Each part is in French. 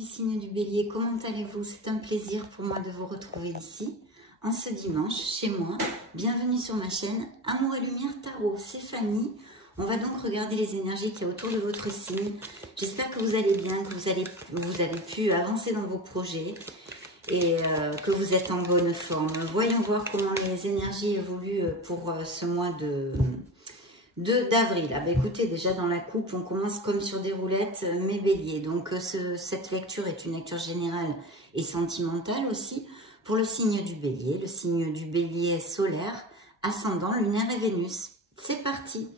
du signe du Bélier, comment allez-vous? C'est un plaisir pour moi de vous retrouver ici, en ce dimanche, chez moi. Bienvenue sur ma chaîne Amour et Lumière Tarot, c'est Fanny. On va donc regarder les énergies qu'il y a autour de votre signe. J'espère que vous allez bien, que vous avez pu avancer dans vos projets et que vous êtes en bonne forme. Voyons voir comment les énergies évoluent pour ce mois d'avril. Ah bah écoutez, déjà dans la coupe, on commence comme sur des roulettes, mes béliers. Donc cette lecture est une lecture générale et sentimentale aussi pour le signe du bélier. Le signe du bélier est solaire, ascendant, lunaire et Vénus. C'est parti.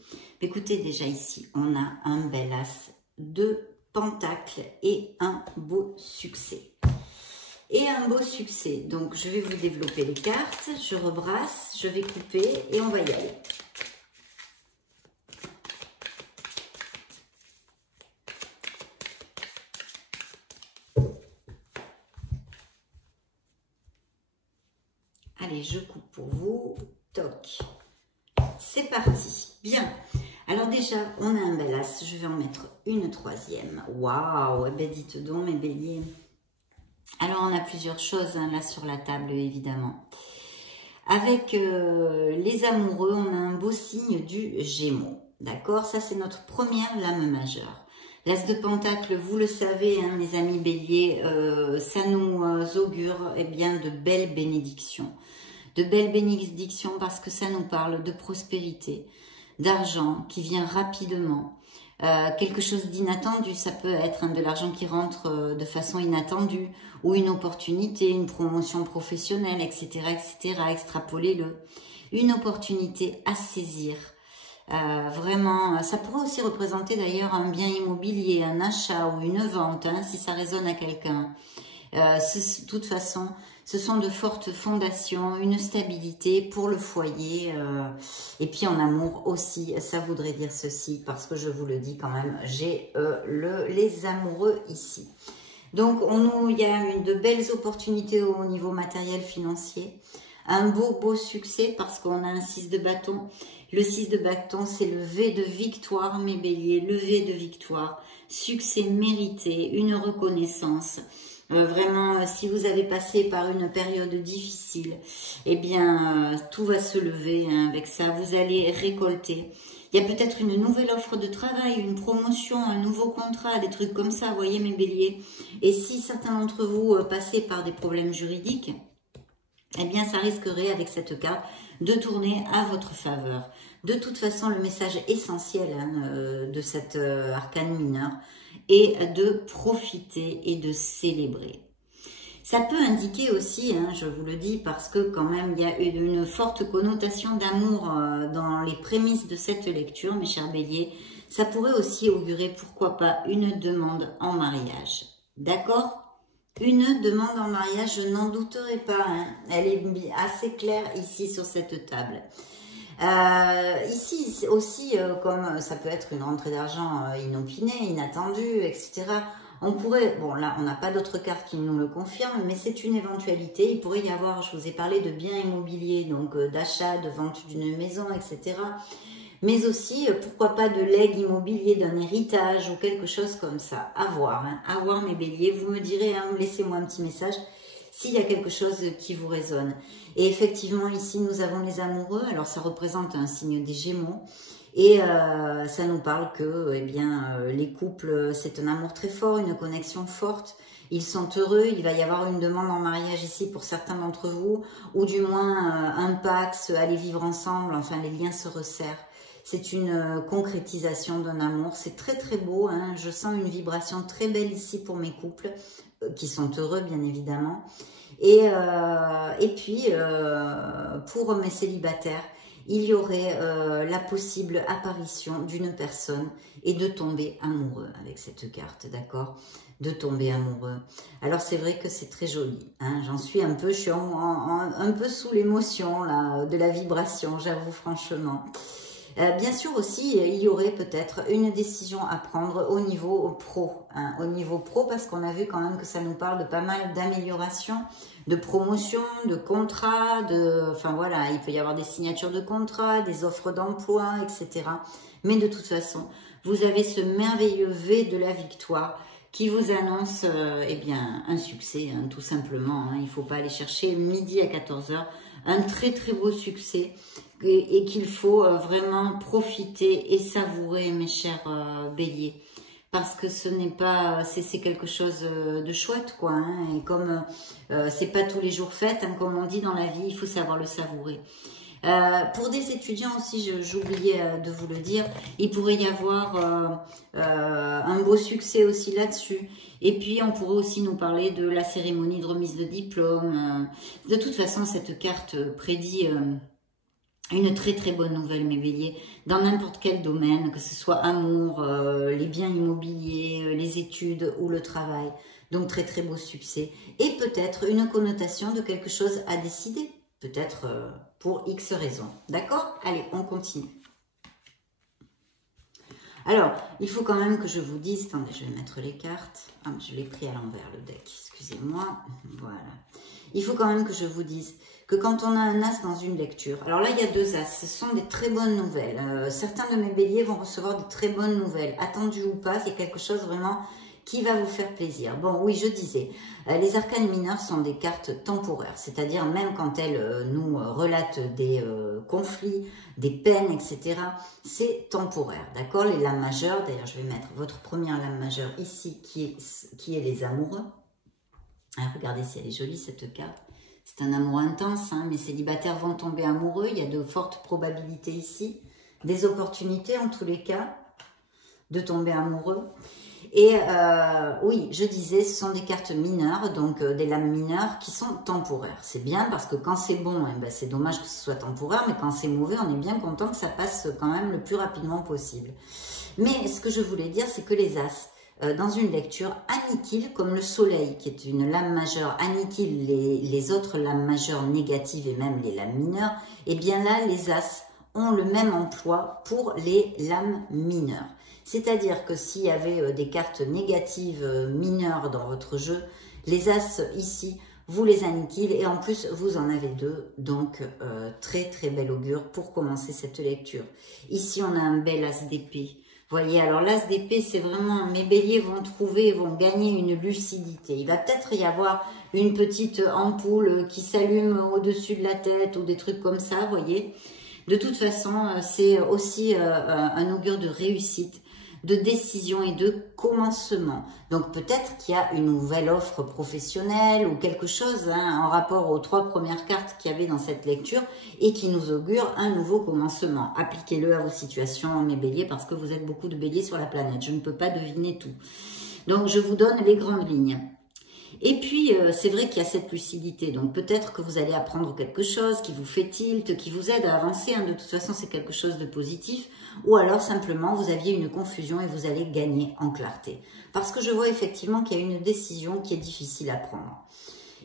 Écoutez, déjà ici, on a un bel as de pentacles et un beau succès. Et un beau succès. Donc je vais vous développer les cartes, je rebrasse, je vais couper et on va y aller. Allez, je coupe pour vous. Toc. C'est parti. Bien. Alors déjà, on a un bel as. Je vais en mettre une troisième. Waouh. Eh bien, dites donc, mes béliers. Alors, on a plusieurs choses hein, là sur la table, évidemment. Avec les amoureux, on a un beau signe du Gémeaux. D'accord? Ça, c'est notre première lame majeure. L'as de pentacle, vous le savez, hein, mes amis béliers, ça nous augure eh bien, de belles bénédictions. De belles bénédictions parce que ça nous parle de prospérité, d'argent qui vient rapidement. Quelque chose d'inattendu, ça peut être hein, de l'argent qui rentre de façon inattendue ou une opportunité, une promotion professionnelle, etc., etc., extrapolez-le. Une opportunité à saisir. Vraiment, ça pourrait aussi représenter d'ailleurs un bien immobilier, un achat ou une vente, hein, si ça résonne à quelqu'un. De toute façon, ce sont de fortes fondations, une stabilité pour le foyer. Et puis en amour aussi, ça voudrait dire ceci, parce que je vous le dis quand même, j'ai les amoureux ici. Donc il y a de belles opportunités au niveau matériel financier. Un beau succès parce qu'on a un 6 de bâton. Le 6 de bâton, c'est le V de victoire, mes béliers. Le V de victoire. Succès mérité, une reconnaissance. Vraiment, si vous avez passé par une période difficile, eh bien, tout va se lever hein, avec ça. Vous allez récolter. Il y a peut-être une nouvelle offre de travail, une promotion, un nouveau contrat, des trucs comme ça, vous voyez mes béliers. Et si certains d'entre vous passaient par des problèmes juridiques, eh bien, ça risquerait avec cette carte de tourner à votre faveur. De toute façon, le message essentiel hein, de cet arcane mineur est de profiter et de célébrer. Ça peut indiquer aussi, hein, je vous le dis, parce que quand même, il y a une forte connotation d'amour dans les prémices de cette lecture, mes chers béliers. Ça pourrait aussi augurer, pourquoi pas, une demande en mariage. D'accord ? Une demande en mariage, je n'en douterai pas. Hein. Elle est assez claire ici sur cette table. Ici aussi, comme ça peut être une rentrée d'argent inopinée, inattendue, etc. On pourrait, bon là on n'a pas d'autres cartes qui nous le confirment, mais c'est une éventualité. Il pourrait y avoir, je vous ai parlé de biens immobiliers, donc d'achat, de vente d'une maison, etc. Mais aussi, pourquoi pas de legs immobilier, d'un héritage ou quelque chose comme ça. À voir, hein. À voir mes béliers. Vous me direz, hein, laissez-moi un petit message s'il y a quelque chose qui vous résonne. Et effectivement, ici, nous avons les amoureux. Alors, ça représente un signe des Gémeaux. Et ça nous parle que, eh bien, les couples, c'est un amour très fort, une connexion forte. Ils sont heureux. Il va y avoir une demande en mariage ici pour certains d'entre vous. Ou du moins, un pax, aller vivre ensemble. Enfin, les liens se resserrent. C'est une concrétisation d'un amour. C'est très, très beau. Hein. Je sens une vibration très belle ici pour mes couples, qui sont heureux, bien évidemment. Et puis, pour mes célibataires, il y aurait la possible apparition d'une personne et de tomber amoureux avec cette carte, d'accord? De tomber amoureux. Alors, c'est vrai que c'est très joli. Hein? J'en suis un peu, je suis un peu sous l'émotion là de la vibration, j'avoue franchement. Bien sûr aussi, il y aurait peut-être une décision à prendre au niveau pro. Hein, au niveau pro, parce qu'on a vu quand même que ça nous parle de pas mal d'amélioration, de promotion, de contrats, enfin voilà, il peut y avoir des signatures de contrats, des offres d'emploi, etc. Mais de toute façon, vous avez ce merveilleux V de la victoire qui vous annonce eh bien, un succès, hein, tout simplement. Hein. Il ne faut pas aller chercher midi à 14 h, un très très beau succès et qu'il faut vraiment profiter et savourer, mes chers béliers. Parce que ce n'est pas, c'est quelque chose de chouette, quoi. Hein, et comme c'est pas tous les jours fête, hein, comme on dit dans la vie, il faut savoir le savourer. Pour des étudiants aussi, j'oubliais de vous le dire, il pourrait y avoir un beau succès aussi là-dessus. Et puis, on pourrait aussi nous parler de la cérémonie de remise de diplôme. De toute façon, cette carte prédit une très très bonne nouvelle, mes béliers, dans n'importe quel domaine, que ce soit amour, les biens immobiliers, les études ou le travail. Donc, très très beau succès. Et peut-être une connotation de quelque chose à décider. Peut-être pour X raisons. D'accord? Allez, on continue. Alors, il faut quand même que je vous dise... Attendez, je vais mettre les cartes. Ah, je l'ai pris à l'envers, le deck. Excusez-moi. Voilà. Il faut quand même que je vous dise que quand on a un as dans une lecture... Alors là, il y a 2 as. Ce sont des très bonnes nouvelles. Certains de mes béliers vont recevoir de très bonnes nouvelles. Attendu ou pas, c'est quelque chose vraiment... qui va vous faire plaisir. Bon, oui, je disais, les arcanes mineurs sont des cartes temporaires, c'est-à-dire même quand elles nous relatent des conflits, des peines, etc., c'est temporaire, d'accord? Les lames majeures, d'ailleurs, je vais mettre votre première lame majeure ici, qui est les amoureux. Ah, regardez si elle est jolie, cette carte. C'est un amour intense, hein, mes célibataires vont tomber amoureux, il y a de fortes probabilités ici, des opportunités en tous les cas, de tomber amoureux. Et oui, je disais, ce sont des cartes mineures, donc des lames mineures qui sont temporaires. C'est bien parce que quand c'est bon, eh ben, c'est dommage que ce soit temporaire, mais quand c'est mauvais, on est bien content que ça passe quand même le plus rapidement possible. Mais ce que je voulais dire, c'est que les as, dans une lecture, aniquilent, comme le soleil, qui est une lame majeure, aniquile les autres lames majeures négatives et même les lames mineures, et bien là, les as ont le même emploi pour les lames mineures. C'est-à-dire que s'il y avait des cartes négatives mineures dans votre jeu, les as ici, vous les aniquilez et en plus vous en avez 2. Donc très très bel augure pour commencer cette lecture. Ici on a un bel as d'épée. Voyez, alors l'as d'épée, c'est vraiment, mes béliers vont trouver, vont gagner une lucidité. Il va peut-être y avoir une petite ampoule qui s'allume au-dessus de la tête ou des trucs comme ça, voyez. De toute façon, c'est aussi un augure de réussite, de décision et de commencement. Donc peut-être qu'il y a une nouvelle offre professionnelle ou quelque chose hein, en rapport aux 3 premières cartes qu'il y avait dans cette lecture et qui nous augure un nouveau commencement. Appliquez-le à vos situations, mes béliers, parce que vous êtes beaucoup de béliers sur la planète. Je ne peux pas deviner tout. Donc je vous donne les grandes lignes. Et puis, c'est vrai qu'il y a cette lucidité, donc peut-être que vous allez apprendre quelque chose qui vous fait tilt, qui vous aide à avancer, hein. De toute façon c'est quelque chose de positif, ou alors simplement vous aviez une confusion et vous allez gagner en clarté. Parce que je vois effectivement qu'il y a une décision qui est difficile à prendre.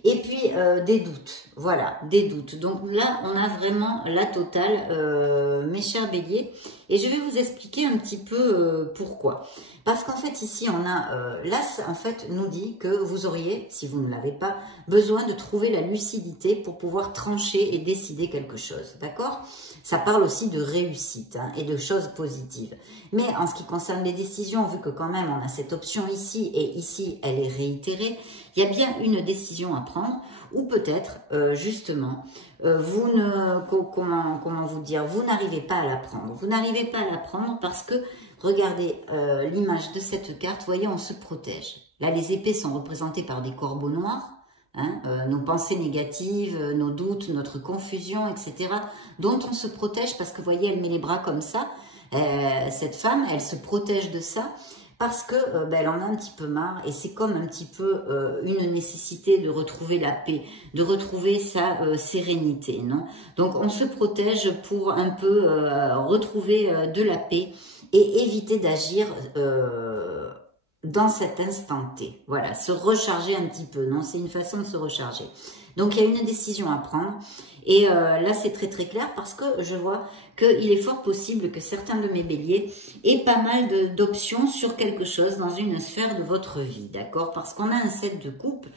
Et puis des doutes, voilà, des doutes. Donc là, on a vraiment la totale, mes chers béliers. Et je vais vous expliquer un petit peu pourquoi. Parce qu'en fait, ici, on a l'as, en fait, nous dit que vous auriez, si vous ne l'avez pas, besoin de trouver la lucidité pour pouvoir trancher et décider quelque chose, d'accord? Ça parle aussi de réussite hein, et de choses positives. Mais en ce qui concerne les décisions, vu que quand même on a cette option ici et ici, elle est réitérée, il y a bien une décision à prendre ou peut-être, justement, vous ne, comment vous dire, vous n'arrivez pas à la prendre. Vous n'arrivez pas à la prendre parce que, regardez l'image de cette carte, vous voyez, on se protège. Là, les épées sont représentées par des corbeaux noirs. Hein, nos pensées négatives, nos doutes, notre confusion, etc. dont on se protège parce que, vous voyez, elle met les bras comme ça. Cette femme, elle se protège de ça parce que elle en a un petit peu marre et c'est comme un petit peu une nécessité de retrouver la paix, de retrouver sa sérénité, non? Donc, on se protège pour un peu retrouver de la paix et éviter d'agir dans cet instant T. Voilà, se recharger un petit peu, non? C'est une façon de se recharger. Donc, il y a une décision à prendre. Et là, c'est très très clair parce que je vois qu'il est fort possible que certains de mes béliers aient pas mal d'options sur quelque chose dans une sphère de votre vie, d'accord? Parce qu'on a un 7 de coupe.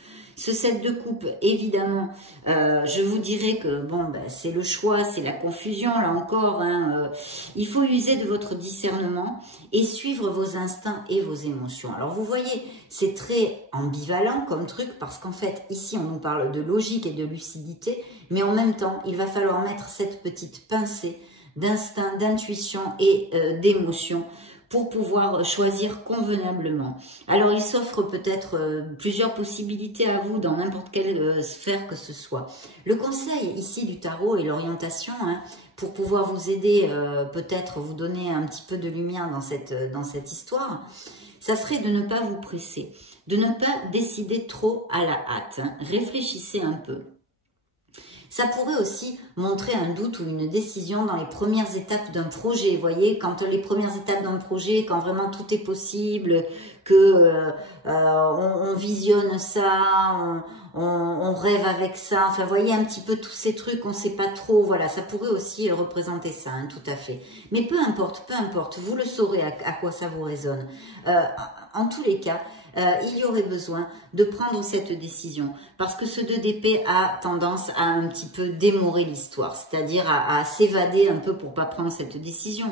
Ce 7 de coupe, évidemment, je vous dirais que bon, ben, c'est le choix, c'est la confusion, là encore. Hein, il faut user de votre discernement et suivre vos instincts et vos émotions. Alors vous voyez, c'est très ambivalent comme truc parce qu'en fait, ici, on nous parle de logique et de lucidité, mais en même temps, il va falloir mettre cette petite pincée d'instinct, d'intuition et d'émotion pour pouvoir choisir convenablement. Alors, il s'offre peut-être plusieurs possibilités à vous dans n'importe quelle sphère que ce soit. Le conseil ici du tarot et l'orientation, hein, pour pouvoir vous aider, peut-être vous donner un petit peu de lumière dans cette histoire, ça serait de ne pas vous presser, de ne pas décider trop à la hâte. Hein. Réfléchissez un peu. Ça pourrait aussi montrer un doute ou une décision dans les premières étapes d'un projet. Vous voyez, quand les premières étapes d'un projet, quand vraiment tout est possible, que on visionne ça, on rêve avec ça. Enfin, vous voyez un petit peu tous ces trucs, on ne sait pas trop. Voilà, ça pourrait aussi représenter ça, hein, tout à fait. Mais peu importe, vous le saurez à quoi ça vous résonne. En tous les cas, il y aurait besoin de prendre cette décision parce que ce 2 d'épée a tendance à un petit peu démorer l'histoire, c'est-à-dire à s'évader un peu pour pas prendre cette décision.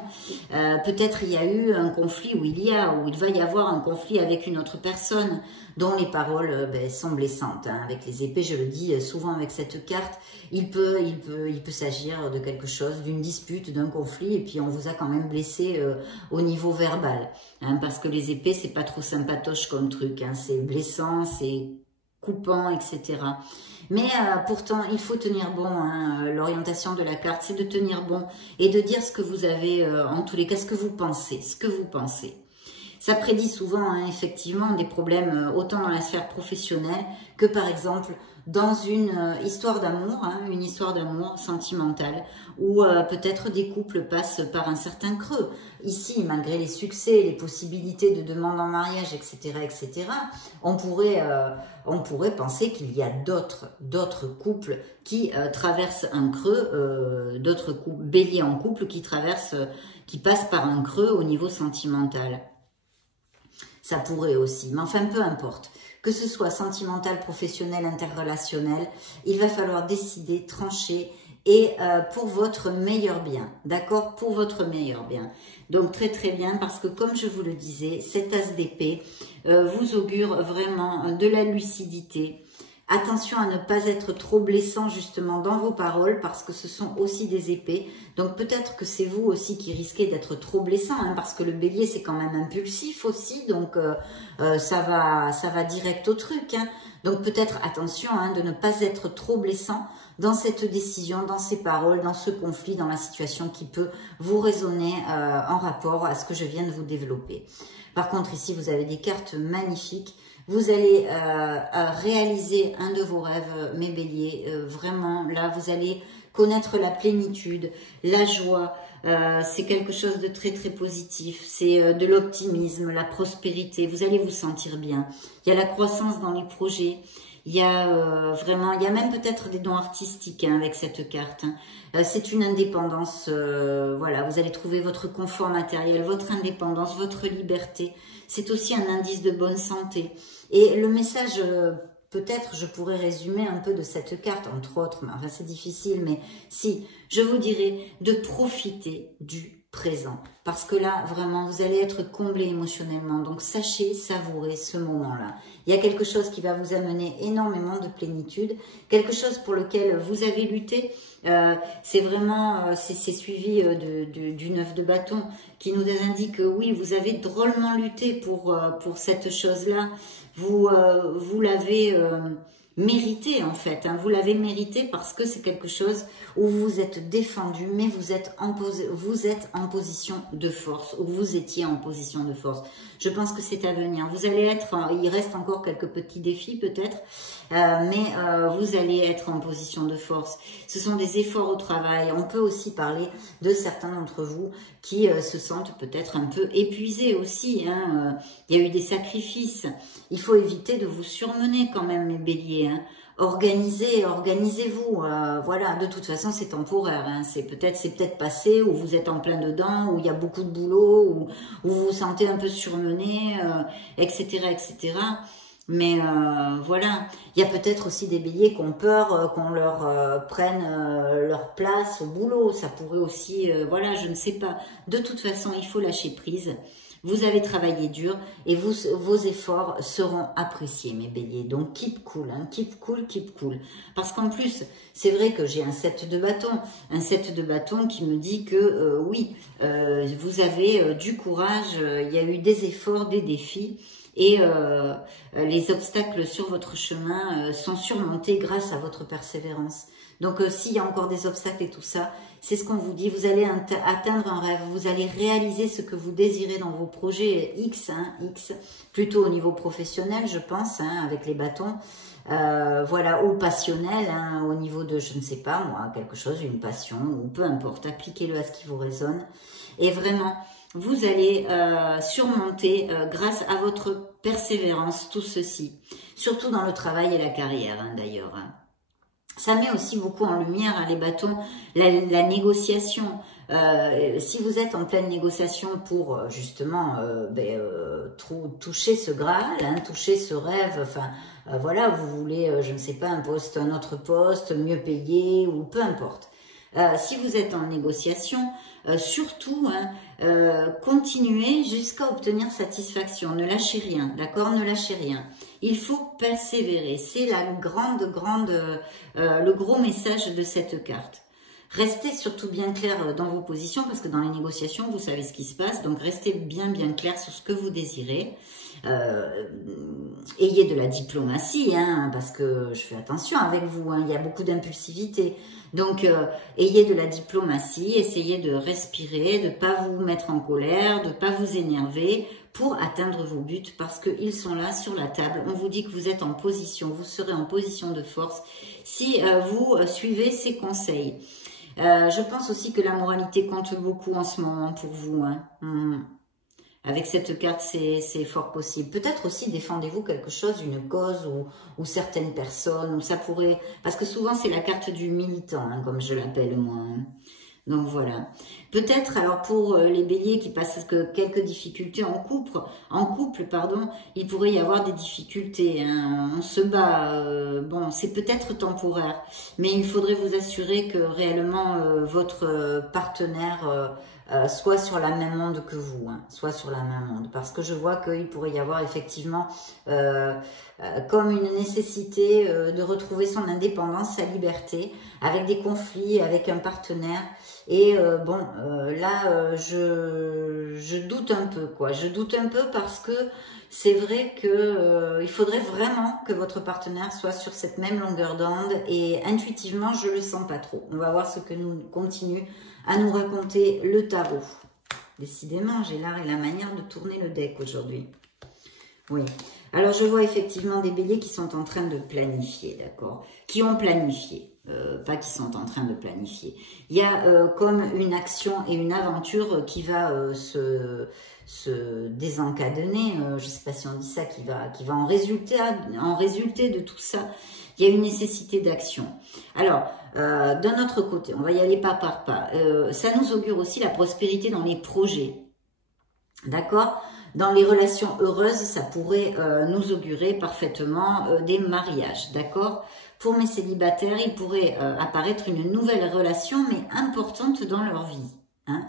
Peut-être il y a eu un conflit ou il va y avoir un conflit avec une autre personne dont les paroles sont blessantes. Hein. Avec les épées, je le dis souvent avec cette carte, il peut s'agir de quelque chose, d'une dispute, d'un conflit, et puis on vous a quand même blessé au niveau verbal. Hein, parce que les épées, c'est pas trop sympatoche comme truc, hein, c'est blessant, c'est coupant, etc. Mais pourtant, il faut tenir bon, hein, l'orientation de la carte, c'est de tenir bon et de dire ce que vous avez, en tous les cas, ce que vous pensez. Ça prédit souvent, hein, effectivement, des problèmes autant dans la sphère professionnelle que, par exemple, dans une histoire d'amour, hein, une histoire d'amour sentimentale, où peut-être des couples passent par un certain creux. Ici, malgré les succès, les possibilités de demande en mariage, etc., on pourrait penser qu'il y a d'autres couples qui traversent un creux, d'autres béliers en couple qui passent par un creux au niveau sentimental. Ça pourrait aussi, mais enfin, peu importe. Que ce soit sentimental, professionnel, interrelationnel, il va falloir décider, trancher et pour votre meilleur bien, d'accord? Pour votre meilleur bien. Donc très très bien parce que comme je vous le disais, cet as d'épée vous augure vraiment de la lucidité. Attention à ne pas être trop blessant justement dans vos paroles parce que ce sont aussi des épées. Donc peut-être que c'est vous aussi qui risquez d'être trop blessant hein, parce que le bélier c'est quand même impulsif aussi. Donc ça va direct au truc. Hein. Donc peut-être attention hein, de ne pas être trop blessant dans cette décision, dans ces paroles, dans ce conflit, dans la situation qui peut vous résonner en rapport à ce que je viens de vous développer. Par contre ici vous avez des cartes magnifiques. Vous allez réaliser un de vos rêves, mes béliers. Vraiment, là, vous allez connaître la plénitude, la joie. C'est quelque chose de très, très positif. C'est de l'optimisme, la prospérité. Vous allez vous sentir bien. Il y a la croissance dans les projets. Il y a vraiment, il y a même peut-être des dons artistiques hein, avec cette carte. Hein. C'est une indépendance, voilà, vous allez trouver votre confort matériel, votre indépendance, votre liberté. C'est aussi un indice de bonne santé. Et le message, peut-être, je pourrais résumer un peu de cette carte, entre autres, mais enfin c'est difficile, mais si, je vous dirais de profiter du présent. Parce que là, vraiment, vous allez être comblé émotionnellement. Donc, sachez savourer ce moment-là. Il y a quelque chose qui va vous amener énormément de plénitude, quelque chose pour lequel vous avez lutté. C'est vraiment, c'est suivi du 9 de bâton qui nous indique que oui, vous avez drôlement lutté pour cette chose-là. Vous l'avez mérité en fait, hein. Vous l'avez mérité parce que c'est quelque chose où vous vous êtes défendu, mais vous êtes en position de force, ou vous étiez en position de force. Je pense que c'est à venir. Vous allez être, il reste encore quelques petits défis peut-être, mais vous allez être en position de force. Ce sont des efforts au travail. On peut aussi parler de certains d'entre vous qui se sentent peut-être un peu épuisés aussi. Hein. Il y a eu des sacrifices. Il faut éviter de vous surmener quand même, les béliers. Hein. Organisez-vous. Voilà, de toute façon, c'est temporaire. Hein. C'est peut-être passé, ou vous êtes en plein dedans, où il y a beaucoup de boulot, ou vous vous sentez un peu surmené, etc., etc. Mais voilà, il y a peut-être aussi des béliers qui ont peur qu'on leur prenne leur place au boulot. Ça pourrait aussi, voilà, je ne sais pas. De toute façon, il faut lâcher prise. Vous avez travaillé dur et vos efforts seront appréciés, mes béliers. Donc, keep cool, hein, keep cool, keep cool. Parce qu'en plus, c'est vrai que j'ai un 7 de bâton. Un 7 de bâton qui me dit que, oui, vous avez du courage, il y a eu des efforts, des défis. Et les obstacles sur votre chemin sont surmontés grâce à votre persévérance. Donc, s'il y a encore des obstacles et tout ça, c'est ce qu'on vous dit. Vous allez atteindre un rêve. Vous allez réaliser ce que vous désirez dans vos projets X, hein, X, plutôt au niveau professionnel, je pense, hein, avec les bâtons. Voilà, ou passionnel, hein, au niveau de, je ne sais pas, moi, quelque chose, une passion, ou peu importe. Appliquez-le à ce qui vous résonne. Et vraiment, vous allez surmonter, grâce à votre persévérance, tout ceci. Surtout dans le travail et la carrière, hein, d'ailleurs. Hein. Ça met aussi beaucoup en lumière, hein, les bâtons, la négociation. Si vous êtes en pleine négociation pour justement toucher ce Graal, hein, toucher ce rêve, enfin voilà, vous voulez, je ne sais pas, un autre poste, mieux payé ou peu importe. Si vous êtes en négociation, surtout, hein, continuez jusqu'à obtenir satisfaction. Ne lâchez rien, d'accord? Ne lâchez rien. Il faut persévérer. C'est le gros message de cette carte. Restez surtout bien clair dans vos positions parce que dans les négociations, vous savez ce qui se passe. Donc, restez bien clair sur ce que vous désirez. Ayez de la diplomatie, hein, parce que je fais attention avec vous. Hein, il y a beaucoup d'impulsivité. Donc, ayez de la diplomatie. Essayez de respirer, de ne pas vous mettre en colère, de ne pas vous énerver pour atteindre vos buts parce qu'ils sont là sur la table. On vous dit que vous êtes en position, vous serez en position de force si vous suivez ces conseils. Je pense aussi que la moralité compte beaucoup en ce moment pour vous. Hein. Avec cette carte, c'est fort possible. Peut-être aussi défendez-vous quelque chose, une cause ou certaines personnes. Ou ça pourrait, parce que souvent c'est la carte du militant, hein, comme je l'appelle moi. Hein. Donc voilà. Peut-être alors pour les béliers qui passent quelques difficultés en couple, il pourrait y avoir des difficultés. Hein, on se bat. Bon, c'est peut-être temporaire, mais il faudrait vous assurer que réellement votre partenaire soit sur la même onde que vous, hein, soit sur la même onde, parce que je vois qu'il pourrait y avoir effectivement comme une nécessité de retrouver son indépendance, sa liberté, avec des conflits, avec un partenaire. Et là, je doute un peu, quoi. Je doute un peu parce que c'est vrai que il faudrait vraiment que votre partenaire soit sur cette même longueur d'onde et intuitivement, je le sens pas trop. On va voir ce que nous continue à nous raconter le tarot. Décidément, j'ai l'art et la manière de tourner le deck aujourd'hui. Oui. Alors, je vois effectivement des béliers qui sont en train de planifier, d'accord? Qui ont planifié. Pas qui sont en train de planifier. Il y a comme une action et une aventure qui va se désencadener, je ne sais pas si on dit ça, qui va en résulter de tout ça. Il y a une nécessité d'action. Alors, d'un autre côté, on va y aller pas par pas. Ça nous augure aussi la prospérité dans les projets. D'accord ? Dans les relations heureuses, ça pourrait nous augurer parfaitement des mariages. D'accord ? Pour mes célibataires, il pourrait apparaître une nouvelle relation, mais importante dans leur vie. Hein.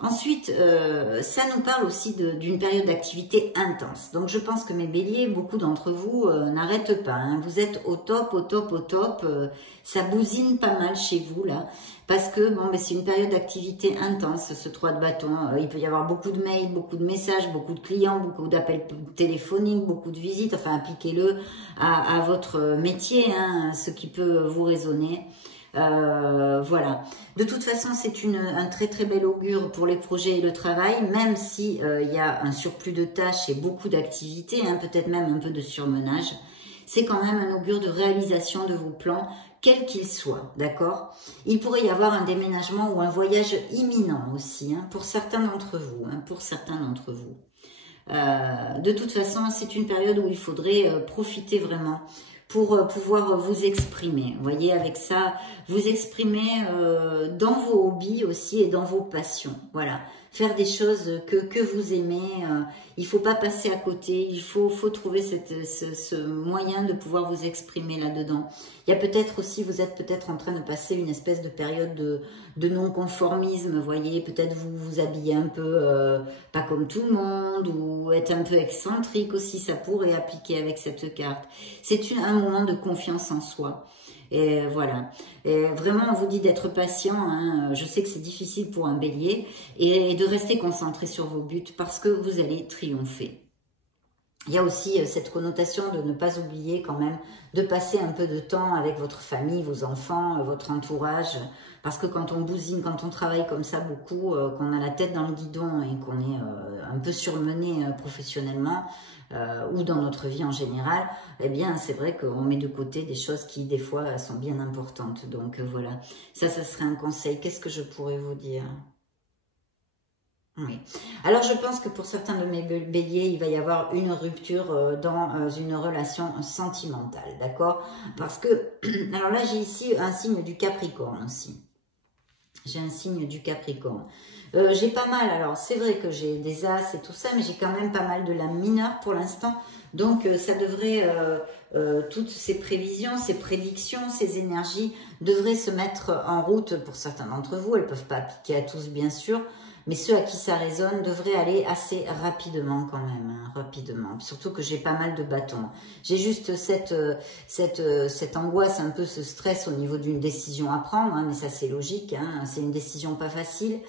Ensuite, ça nous parle aussi d'une période d'activité intense. Donc, je pense que mes béliers, beaucoup d'entre vous n'arrêtent pas. Hein. Vous êtes au top, au top, au top. Ça bousine pas mal chez vous, là. Parce que, bon, c'est une période d'activité intense, ce 3 de bâton. Il peut y avoir beaucoup de mails, beaucoup de messages, beaucoup de clients, beaucoup d'appels téléphoniques, beaucoup de visites. Enfin, appliquez-le à votre métier, hein, ce qui peut vous résonner. Voilà. De toute façon, c'est un très très bel augure pour les projets et le travail, même si il y a un surplus de tâches et beaucoup d'activités, hein, peut-être même un peu de surmenage. C'est quand même un augure de réalisation de vos plans, quels qu'ils soient, d'accord? Il pourrait y avoir un déménagement ou un voyage imminent aussi, hein, pour certains d'entre vous, hein, pour certains d'entre vous. De toute façon, c'est une période où il faudrait profiter vraiment pour pouvoir vous exprimer. Vous voyez, avec ça, vous exprimer dans vos hobbies aussi et dans vos passions. Voilà. faire des choses que vous aimez. Il faut pas passer à côté. Il faut trouver ce moyen de pouvoir vous exprimer là-dedans. Il y a peut-être aussi, vous êtes peut-être en train de passer une espèce de période de non-conformisme. Vous voyez, peut-être vous habillez un peu pas comme tout le monde ou être un peu excentrique aussi. Ça pourrait appliquer avec cette carte. C'est un moment de confiance en soi. Et voilà. Et vraiment, on vous dit d'être patient. Hein. Je sais que c'est difficile pour un bélier. Et de rester concentré sur vos buts parce que vous allez triompher. Il y a aussi cette connotation de ne pas oublier quand même de passer un peu de temps avec votre famille, vos enfants, votre entourage. Parce que quand on bousine, quand on travaille comme ça beaucoup, qu'on a la tête dans le guidon et qu'on est un peu surmené professionnellement, ou dans notre vie en général, eh bien c'est vrai qu'on met de côté des choses qui des fois sont bien importantes. Donc voilà, ça serait un conseil. Qu'est-ce que je pourrais vous dire ? Oui. Alors je pense que pour certains de mes béliers, il va y avoir une rupture dans une relation sentimentale, d'accord? Parce que, alors là j'ai ici un signe du Capricorne aussi. J'ai un signe du Capricorne. J'ai pas mal, alors c'est vrai que j'ai des As et tout ça, mais j'ai quand même pas mal de lames mineures pour l'instant. Donc ça devrait, toutes ces prévisions, ces prédictions, ces énergies devraient se mettre en route pour certains d'entre vous. Elles ne peuvent pas appliquer à tous bien sûr, mais ceux à qui ça résonne devraient aller assez rapidement quand même, hein, rapidement. Surtout que j'ai pas mal de bâtons. J'ai juste cette angoisse, un peu ce stress au niveau d'une décision à prendre, hein, mais ça c'est logique, hein, c'est une décision pas facile.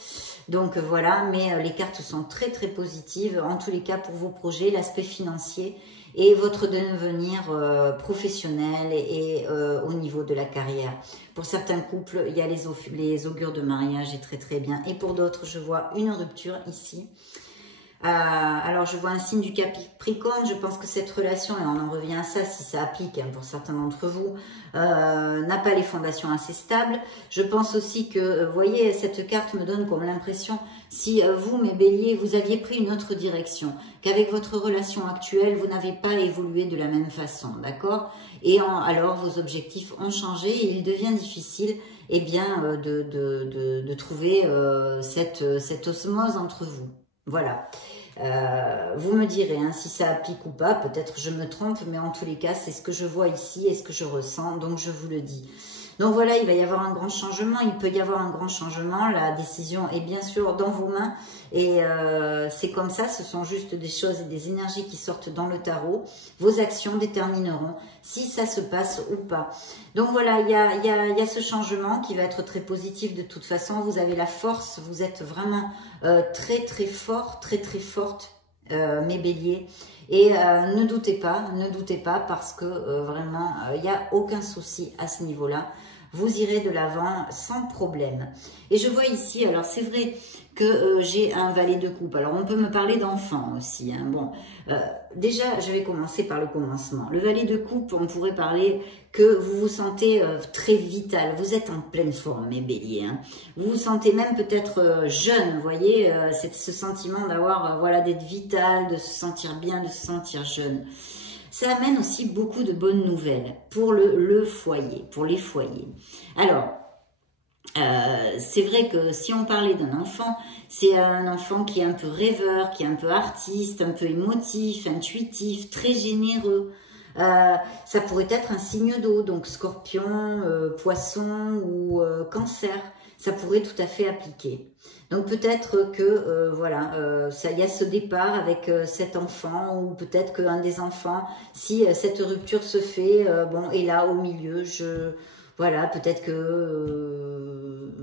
Donc voilà, mais les cartes sont très très positives, en tous les cas pour vos projets, l'aspect financier et votre devenir professionnel et au niveau de la carrière. Pour certains couples, il y a les augures de mariage et très très bien. Et pour d'autres, je vois une rupture ici. Alors je vois un signe du Capricorne, je pense que cette relation, et on en revient à ça si ça applique hein, pour certains d'entre vous, n'a pas les fondations assez stables. Je pense aussi que, vous voyez, cette carte me donne comme l'impression, si vous, mes béliers, vous aviez pris une autre direction, qu'avec votre relation actuelle, vous n'avez pas évolué de la même façon, d'accord? Et alors vos objectifs ont changé et il devient difficile eh bien, de trouver cette osmose entre vous. Voilà, vous me direz hein, si ça applique ou pas, peut-être je me trompe, mais en tous les cas, c'est ce que je vois ici et ce que je ressens, donc je vous le dis. Donc voilà, il va y avoir un grand changement, il peut y avoir un grand changement, la décision est bien sûr dans vos mains et c'est comme ça, ce sont juste des choses et des énergies qui sortent dans le tarot. Vos actions détermineront si ça se passe ou pas. Donc voilà, il y a ce changement qui va être très positif de toute façon, vous avez la force, vous êtes vraiment très très fort, très très forte, mes béliers. Et ne doutez pas parce que vraiment, il n'y a aucun souci à ce niveau-là. Vous irez de l'avant sans problème. Et je vois ici, alors c'est vrai que j'ai un valet de coupe. Alors on peut me parler d'enfant aussi. Hein. Bon, déjà je vais commencer par le commencement. Le valet de coupe, on pourrait parler que vous vous sentez très vital. Vous êtes en pleine forme, mes béliers. Hein. Vous vous sentez même peut-être jeune, vous voyez, ce sentiment d'avoir, voilà, d'être vital, de se sentir bien, de se sentir jeune. Ça amène aussi beaucoup de bonnes nouvelles pour le foyer, pour les foyers. Alors, c'est vrai que si on parlait d'un enfant, c'est un enfant qui est un peu rêveur, qui est un peu artiste, un peu émotif, intuitif, très généreux. Ça pourrait être un signe d'eau, donc scorpion, poisson ou cancer. Ça pourrait tout à fait appliquer. Donc peut-être que voilà, ça y a ce départ avec cet enfant ou peut-être qu'un des enfants, si cette rupture se fait, bon, est là au milieu. Voilà, peut-être que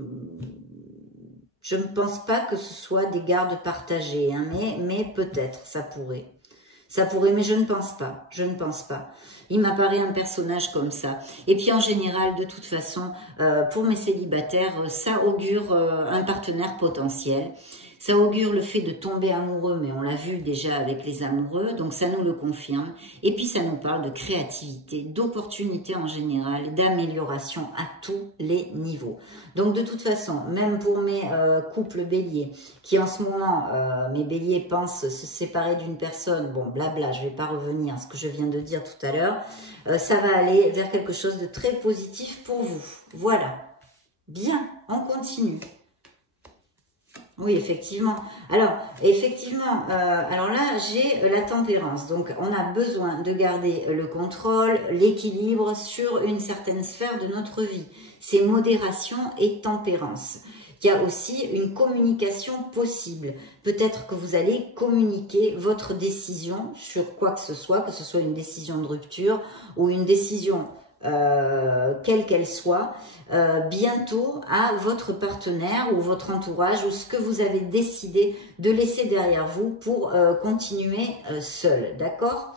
je ne pense pas que ce soit des gardes partagés, hein, mais peut-être ça pourrait. Ça pourrait, mais je ne pense pas. Je ne pense pas. Il m'apparaît un personnage comme ça. Et puis en général, de toute façon, pour mes célibataires, ça augure un partenaire potentiel. Ça augure le fait de tomber amoureux, mais on l'a vu déjà avec les amoureux, donc ça nous le confirme. Et puis ça nous parle de créativité, d'opportunités en général, d'amélioration à tous les niveaux. Donc de toute façon, même pour mes couples béliers, qui en ce moment, mes béliers pensent se séparer d'une personne, bon blabla, je ne vais pas revenir à ce que je viens de dire tout à l'heure, ça va aller vers quelque chose de très positif pour vous. Voilà. Bien, on continue. Oui, effectivement. Alors, effectivement, alors là, j'ai la tempérance. Donc, on a besoin de garder le contrôle, l'équilibre sur une certaine sphère de notre vie. C'est modération et tempérance. Il y a aussi une communication possible. Peut-être que vous allez communiquer votre décision sur quoi que ce soit une décision de rupture ou une décision quelle qu'elle soit, bientôt à votre partenaire ou votre entourage ou ce que vous avez décidé de laisser derrière vous pour continuer seul, d'accord?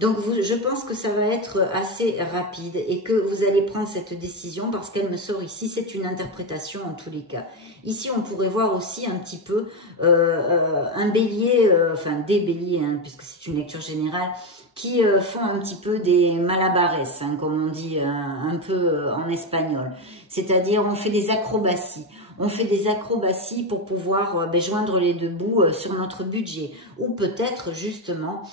Donc je pense que ça va être assez rapide et que vous allez prendre cette décision parce qu'elle me sort ici, c'est une interprétation en tous les cas. Ici, on pourrait voir aussi un petit peu un bélier, enfin des béliers, hein, puisque c'est une lecture générale, qui font un petit peu des malabares, hein, comme on dit un peu en espagnol. C'est-à-dire, on fait des acrobaties. On fait des acrobaties pour pouvoir joindre les deux bouts sur notre budget. Ou peut-être, justement,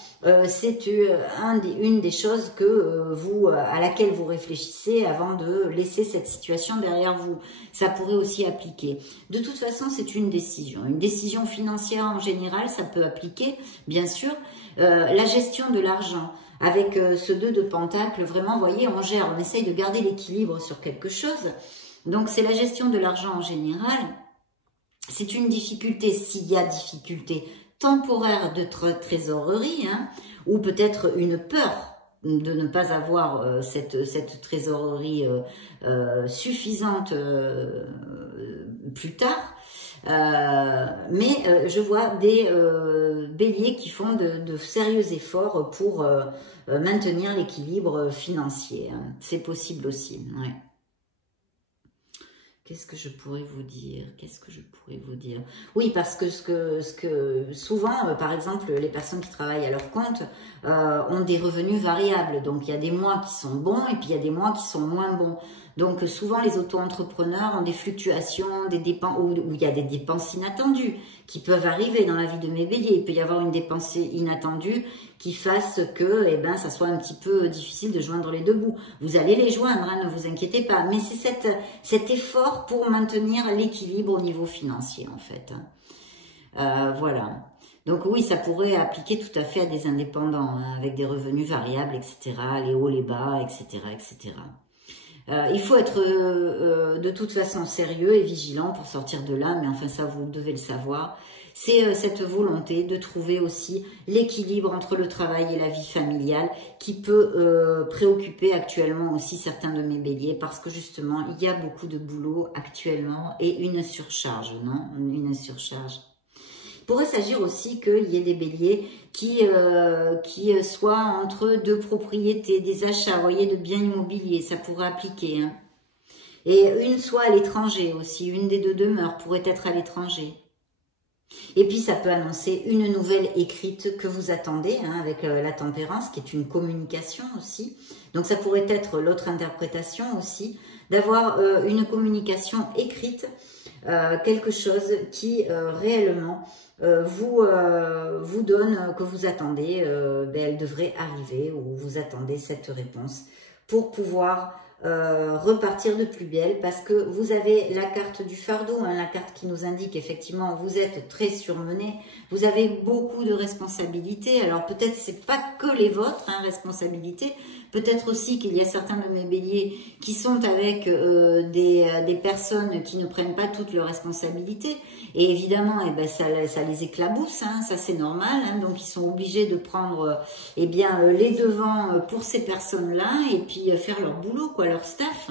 c'est une des choses que à laquelle vous réfléchissez avant de laisser cette situation derrière vous. Ça pourrait aussi appliquer. De toute façon, c'est une décision. Une décision financière en général, ça peut appliquer, bien sûr. La gestion de l'argent. Avec ce 2 de pentacle, vraiment, vous voyez, on gère, on essaye de garder l'équilibre sur quelque chose. Donc, c'est la gestion de l'argent en général. C'est une difficulté, s'il y a difficulté temporaire de trésorerie, hein, ou peut-être une peur de ne pas avoir cette trésorerie suffisante plus tard. Mais je vois des béliers qui font de sérieux efforts pour maintenir l'équilibre financier. Hein. C'est possible aussi, ouais. Qu'est-ce que je pourrais vous dire? Qu'est-ce que je pourrais vous dire? Oui, parce que souvent, par exemple, les personnes qui travaillent à leur compte ont des revenus variables. Donc, il y a des mois qui sont bons et puis il y a des mois qui sont moins bons. Donc, souvent, les auto-entrepreneurs ont des fluctuations, des dépenses, où il y a des dépenses inattendues qui peuvent arriver dans la vie de mes béliers. Il peut y avoir une dépense inattendue qui fasse que, ça soit un petit peu difficile de joindre les deux bouts. Vous allez les joindre, hein, ne vous inquiétez pas. Mais c'est cet effort pour maintenir l'équilibre au niveau financier, en fait. Voilà. Donc oui, ça pourrait appliquer tout à fait à des indépendants, hein, avec des revenus variables, etc., les hauts, les bas, etc., etc. Il faut être de toute façon sérieux et vigilant pour sortir de là, mais enfin ça vous devez le savoir. C'est cette volonté de trouver aussi l'équilibre entre le travail et la vie familiale qui peut préoccuper actuellement aussi certains de mes béliers parce que justement il y a beaucoup de boulot actuellement et une surcharge, non? Une surcharge. Il pourrait s'agir aussi qu'il y ait des béliers qui soient entre deux propriétés, des achats, vous voyez, de biens immobiliers, ça pourrait appliquer. Hein. Et une soit à l'étranger aussi, une des deux demeures pourrait être à l'étranger. Et puis ça peut annoncer une nouvelle écrite que vous attendez, hein, avec la tempérance, qui est une communication aussi. Donc ça pourrait être l'autre interprétation aussi, d'avoir une communication écrite, quelque chose qui réellement vous donne que vous attendez, elle devrait arriver ou vous attendez cette réponse pour pouvoir repartir de plus belle parce que vous avez la carte du fardeau, hein, la carte qui nous indique effectivement vous êtes très surmené, vous avez beaucoup de responsabilités, alors peut-être c'est pas que les vôtres, hein, responsabilités, peut-être aussi qu'il y a certains de mes béliers qui sont avec des personnes qui ne prennent pas toutes leurs responsabilités et évidemment ça les éclabousse, hein, ça c'est normal, hein, donc ils sont obligés de prendre les devants pour ces personnes-là et puis faire leur boulot, quoi, leur staff.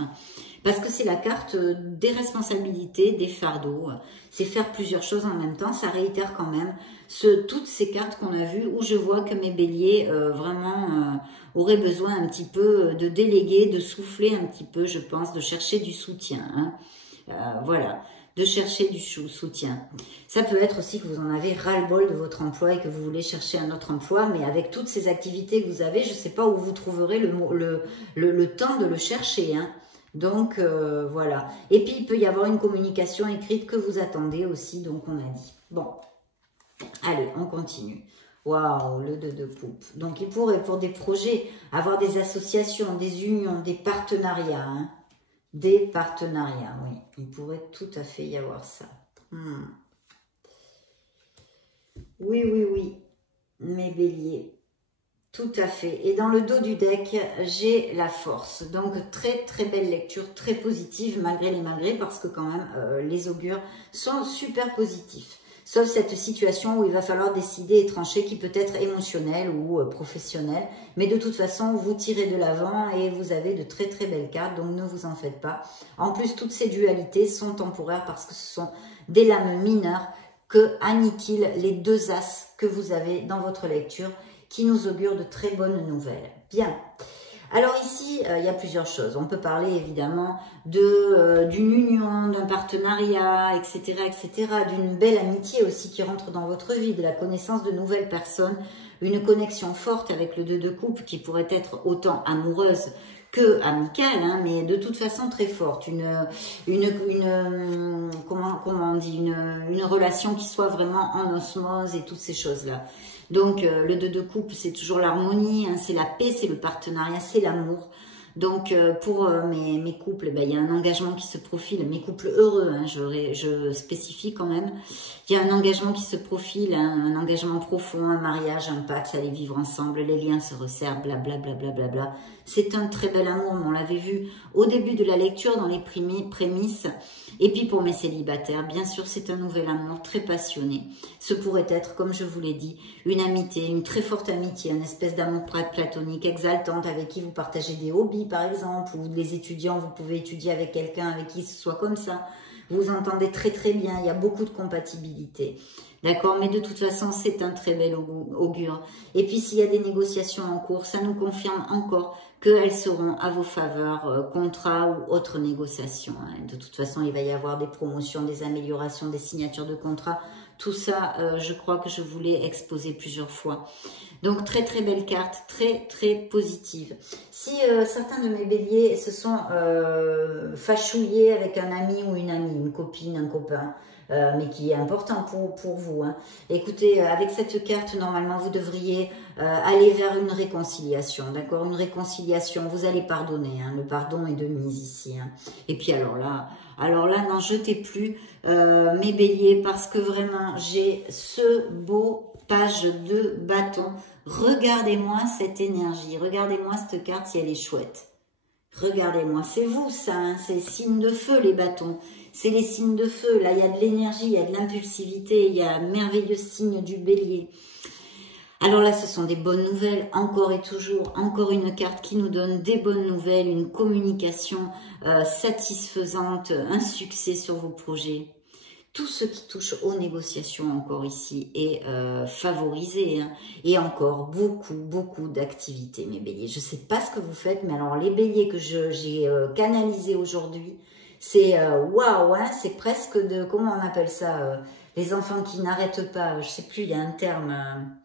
Parce que c'est la carte des responsabilités, des fardeaux. C'est faire plusieurs choses en même temps. Ça réitère quand même toutes ces cartes qu'on a vues où je vois que mes béliers vraiment auraient besoin un petit peu de déléguer, de souffler un petit peu, je pense, de chercher du soutien. Hein. Voilà, de chercher du soutien. Ça peut être aussi que vous en avez ras-le-bol de votre emploi et que vous voulez chercher un autre emploi, mais avec toutes ces activités que vous avez, je ne sais pas où vous trouverez le temps de le chercher, hein. Donc, voilà. Et puis, il peut y avoir une communication écrite que vous attendez aussi, donc on a dit. Bon, allez, on continue. Waouh, le 2 de coupe. Donc, il pourrait, pour des projets, avoir des associations, des unions, des partenariats. Hein. Des partenariats, oui. Il pourrait tout à fait y avoir ça. Oui, oui, oui, mes béliers. Tout à fait. Et dans le dos du deck, j'ai la force. Donc, très, très belle lecture, très positive, malgré les malgrés, parce que quand même, les augures sont super positifs. Sauf cette situation où il va falloir décider et trancher, qui peut être émotionnelle ou professionnelle. Mais de toute façon, vous tirez de l'avant et vous avez de très, très belles cartes. Donc, ne vous en faites pas. En plus, toutes ces dualités sont temporaires parce que ce sont des lames mineures que annihilent les deux as que vous avez dans votre lecture, qui nous augure de très bonnes nouvelles. Bien. Alors ici, il y a plusieurs choses. On peut parler évidemment d'une union, d'un partenariat, etc., etc., d'une belle amitié aussi qui rentre dans votre vie, de la connaissance de nouvelles personnes, une connexion forte avec le 2 de coupe qui pourrait être autant amoureuse que amicale, hein, mais de toute façon très forte. Comment on dit, une relation qui soit vraiment en osmose et toutes ces choses-là. Donc, le 2 de coupe, c'est toujours l'harmonie, hein, c'est la paix, c'est le partenariat, c'est l'amour. Donc, pour mes couples, ben, il y a un engagement qui se profile, mes couples heureux, hein, je spécifie quand même. Il y a un engagement qui se profile, hein, un engagement profond, un mariage, un pacte, aller vivre ensemble, les liens se resserrent, blablabla. Bla, bla, bla, bla. C'est un très bel amour, on l'avait vu au début de la lecture, dans les prémices. Et puis pour mes célibataires, bien sûr, c'est un nouvel amour très passionné. Ce pourrait être, comme je vous l'ai dit, une amitié, une très forte amitié, une espèce d'amour platonique, exaltante, avec qui vous partagez des hobbies, par exemple, ou les étudiants, vous pouvez étudier avec quelqu'un avec qui ce soit comme ça. Vous vous entendez très très bien, il y a beaucoup de compatibilité. D'accord, mais de toute façon, c'est un très bel augure. Et puis, s'il y a des négociations en cours, ça nous confirme encore qu'elles seront à vos faveurs, contrat ou autres négociations. Hein. De toute façon, il va y avoir des promotions, des améliorations, des signatures de contrats. Tout ça, je crois que je vous l'ai exposé plusieurs fois. Donc, très très belle carte, très très positive. Si certains de mes béliers se sont fâchouillés avec un ami ou une amie, une copine, un copain, mais qui est important pour vous. Hein. Écoutez, avec cette carte, normalement, vous devriez aller vers une réconciliation, d'accord? Une réconciliation, vous allez pardonner, hein, le pardon est de mise ici. Hein. Et puis alors là, n'en jetez plus mes béliers, parce que vraiment, j'ai ce beau page de bâton. Regardez-moi cette énergie, regardez-moi cette carte si elle est chouette. Regardez-moi, c'est vous ça, hein, c'est signe de feu les bâtons. C'est les signes de feu, là il y a de l'énergie, il y a de l'impulsivité, il y a un merveilleux signe du bélier. Alors là, ce sont des bonnes nouvelles, encore et toujours, encore une carte qui nous donne des bonnes nouvelles, une communication satisfaisante, un succès sur vos projets. Tout ce qui touche aux négociations encore ici est favorisé, hein, et encore beaucoup d'activités, mes béliers. Je ne sais pas ce que vous faites, mais alors les béliers que j'ai canalisés aujourd'hui, c'est waouh, hein, c'est presque de, comment on appelle ça, les enfants qui n'arrêtent pas, je ne sais plus, il y a un terme,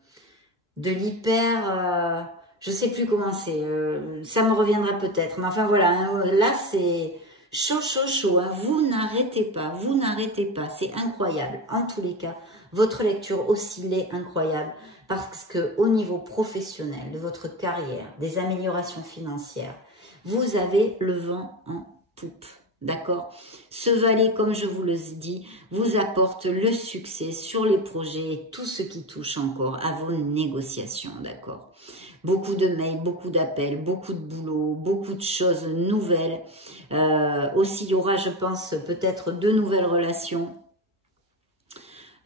de l'hyper, je ne sais plus comment c'est, ça me reviendra peut-être, mais enfin voilà, hein, là c'est chaud, hein, vous n'arrêtez pas, c'est incroyable, en tous les cas, votre lecture aussi l'est incroyable, parce que au niveau professionnel, de votre carrière, des améliorations financières, vous avez le vent en poupe. D'accord? Ce valet, comme je vous le dis, vous apporte le succès sur les projets et tout ce qui touche encore à vos négociations. D'accord? Beaucoup de mails, beaucoup d'appels, beaucoup de boulot, beaucoup de choses nouvelles. Aussi, il y aura, je pense, peut-être 2 nouvelles relations.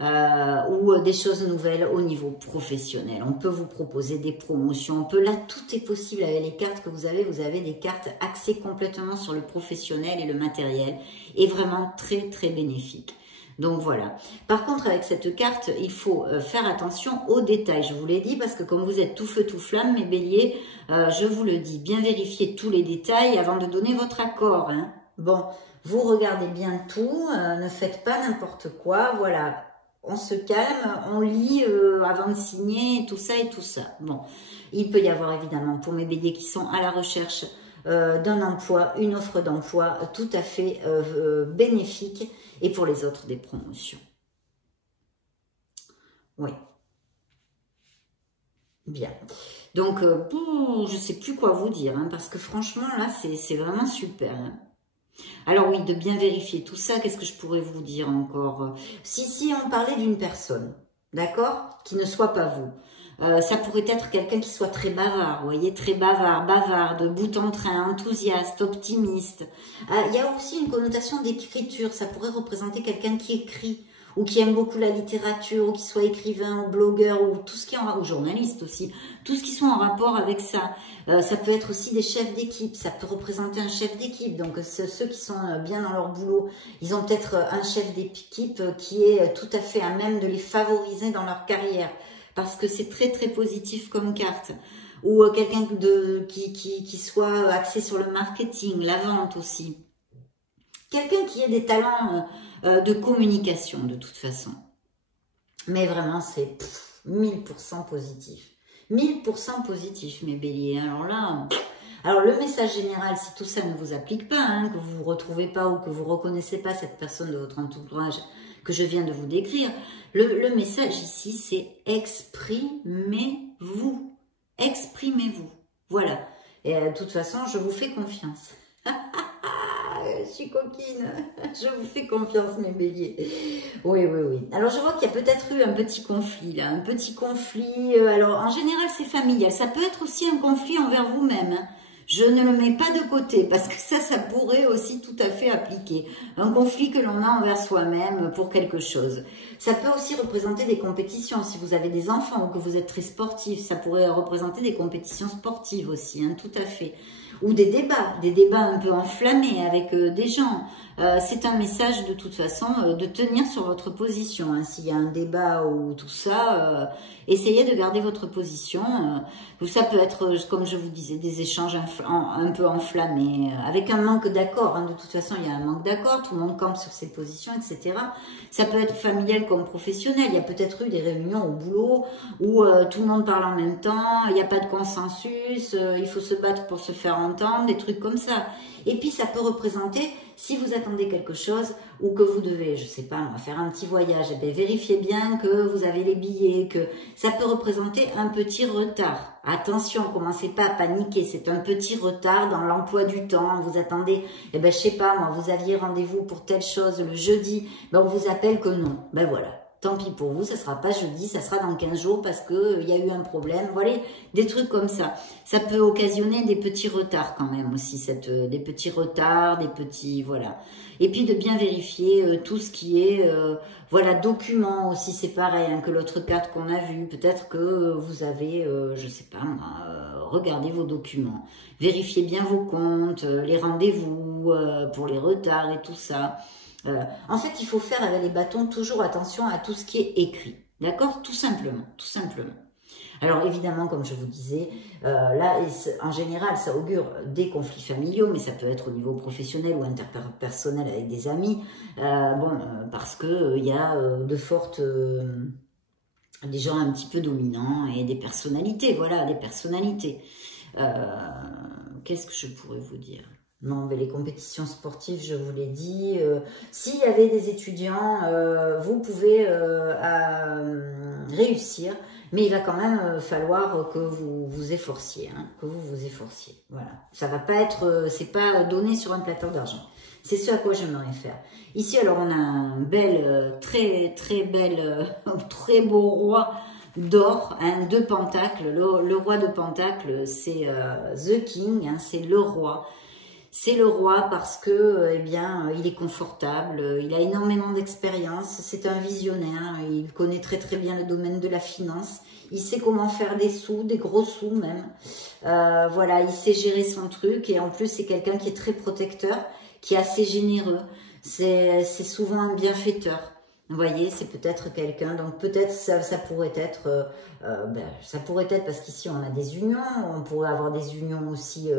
Ou des choses nouvelles au niveau professionnel. On peut vous proposer des promotions, là tout est possible avec les cartes que vous avez des cartes axées complètement sur le professionnel et le matériel, et vraiment très bénéfique. Donc voilà. Par contre, avec cette carte, il faut faire attention aux détails. Je vous l'ai dit, parce que comme vous êtes tout feu tout flamme, mes béliers, je vous le dis, bien vérifier tous les détails avant de donner votre accord. Hein. Bon, vous regardez bien tout, ne faites pas n'importe quoi, voilà. On se calme, on lit avant de signer, tout ça et tout ça. Bon, il peut y avoir évidemment pour mes béliers qui sont à la recherche d'un emploi, une offre d'emploi tout à fait bénéfique, et pour les autres des promotions. Oui. Bien. Donc, je ne sais plus quoi vous dire, hein, parce que franchement, là, c'est vraiment super. Hein. Alors oui, de bien vérifier tout ça. Qu'est-ce que je pourrais vous dire encore? Si on parlait d'une personne, d'accord, qui ne soit pas vous. Ça pourrait être quelqu'un qui soit très bavard, vous voyez, très bavard, de bout en train, enthousiaste, optimiste. Il y a aussi une connotation d'écriture, ça pourrait représenter quelqu'un qui écrit, ou qui aime beaucoup la littérature, ou qui soit écrivain, ou blogueur, ou tout ce qui est ou journaliste aussi, tout ce qui soit en rapport avec ça. Ça peut être aussi des chefs d'équipe, ça peut représenter un chef d'équipe, donc ceux qui sont bien dans leur boulot, ils ont peut-être un chef d'équipe qui est tout à fait à même de les favoriser dans leur carrière, parce que c'est très très positif comme carte. Ou quelqu'un qui soit axé sur le marketing, la vente aussi. Quelqu'un qui ait des talents de communication de toute façon. Mais vraiment c'est 1000% positif. 1000% positif mes béliers. Alors là, alors le message général, si tout ça ne vous applique pas, hein, que vous ne vous retrouvez pas ou que vous ne reconnaissez pas cette personne de votre entourage que je viens de vous décrire, le message ici, c'est exprimez-vous. Exprimez-vous. Voilà. Et de toute façon, je vous fais confiance. Je suis coquine. Je vous fais confiance, mes béliers. Oui, oui, oui. Alors, je vois qu'il y a peut-être eu un petit conflit, là. Un petit conflit. Alors, en général, c'est familial. Ça peut être aussi un conflit envers vous-même, hein. Je ne le mets pas de côté parce que ça pourrait aussi tout à fait appliquer. Un conflit que l'on a envers soi-même pour quelque chose. Ça peut aussi représenter des compétitions. Si vous avez des enfants ou que vous êtes très sportif, ça pourrait représenter des compétitions sportives aussi, hein, tout à fait. Ou des débats un peu enflammés avec des gens. C'est un message de toute façon de tenir sur votre position. Hein. S'il y a un débat ou tout ça, essayez de garder votre position. Ça peut être, comme je vous disais, des échanges un peu enflammés, avec un manque d'accord. Hein. De toute façon, il y a un manque d'accord, tout le monde campe sur ses positions, etc. Ça peut être familial comme professionnel. Il y a peut-être eu des réunions au boulot où tout le monde parle en même temps, il n'y a pas de consensus, il faut se battre pour se faire entendre, des trucs comme ça. Et puis, ça peut représenter, si vous attendez quelque chose ou que vous devez, je sais pas, on va faire un petit voyage, eh bien, vérifiez bien que vous avez les billets, que ça peut représenter un petit retard. Attention, commencez pas à paniquer, c'est un petit retard dans l'emploi du temps. Vous attendez, eh ben, je sais pas, moi, vous aviez rendez-vous pour telle chose le jeudi, ben, on vous appelle que non. Ben voilà. Tant pis pour vous, ça sera pas jeudi, ça sera dans 15 jours parce que il y a eu un problème. Voilà, des trucs comme ça. Ça peut occasionner des petits retards quand même aussi, des petits retards, des petits, voilà. Et puis de bien vérifier tout ce qui est, voilà, documents aussi, c'est pareil hein, que l'autre carte qu'on a vue. Peut-être que vous avez, je sais pas moi, regardez vos documents. Vérifiez bien vos comptes, les rendez-vous pour les retards et tout ça. En fait, il faut faire avec les bâtons toujours attention à tout ce qui est écrit. D'accord? Tout simplement, tout simplement. Alors évidemment, comme je vous disais, là, en général, ça augure des conflits familiaux, mais ça peut être au niveau professionnel ou interpersonnel avec des amis. Parce que il y a de fortes... des gens un petit peu dominants et des personnalités, voilà, des personnalités. Qu'est-ce que je pourrais vous dire ? Non, mais les compétitions sportives, je vous l'ai dit. S'il y avait des étudiants, vous pouvez réussir, mais il va quand même falloir que vous vous efforciez, hein, que vous vous efforciez. Voilà, ça va pas être, c'est pas donné sur un plateau d'argent. C'est ce à quoi j'aimerais faire. Ici, alors, on a un bel, très beau roi d'or, hein, de Pentacle. Le roi de Pentacle, c'est The King, hein, c'est le roi. C'est le roi parce que, eh bien, il est confortable, il a énormément d'expérience, c'est un visionnaire, il connaît très très bien le domaine de la finance, il sait comment faire des sous, des gros sous même. Voilà, il sait gérer son truc et en plus c'est quelqu'un qui est très protecteur, qui est assez généreux, c'est souvent un bienfaiteur. Vous voyez, c'est peut-être quelqu'un, donc peut-être ça pourrait être, ça pourrait être parce qu'ici on a des unions, on pourrait avoir des unions aussi,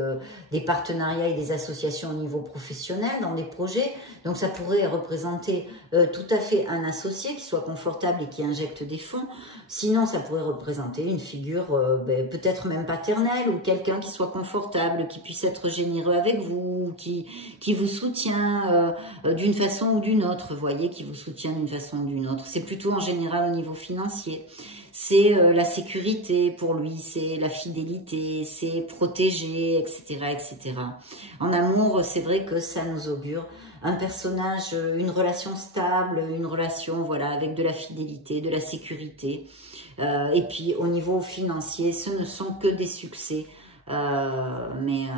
des partenariats et des associations au niveau professionnel dans des projets, donc ça pourrait représenter tout à fait un associé qui soit confortable et qui injecte des fonds, sinon ça pourrait représenter une figure peut-être même paternelle ou quelqu'un qui soit confortable, qui puisse être généreux avec vous, qui vous soutient d'une façon ou d'une autre, vous voyez, qui vous soutient d'une façon ou d'une autre. C'est plutôt en général au niveau financier. c'est la sécurité pour lui, c'est la fidélité, c'est protéger, etc., etc. En amour, c'est vrai que ça nous augure un personnage, une relation stable, une relation voilà avec de la fidélité, de la sécurité. Et puis au niveau financier, ce ne sont que des succès, mes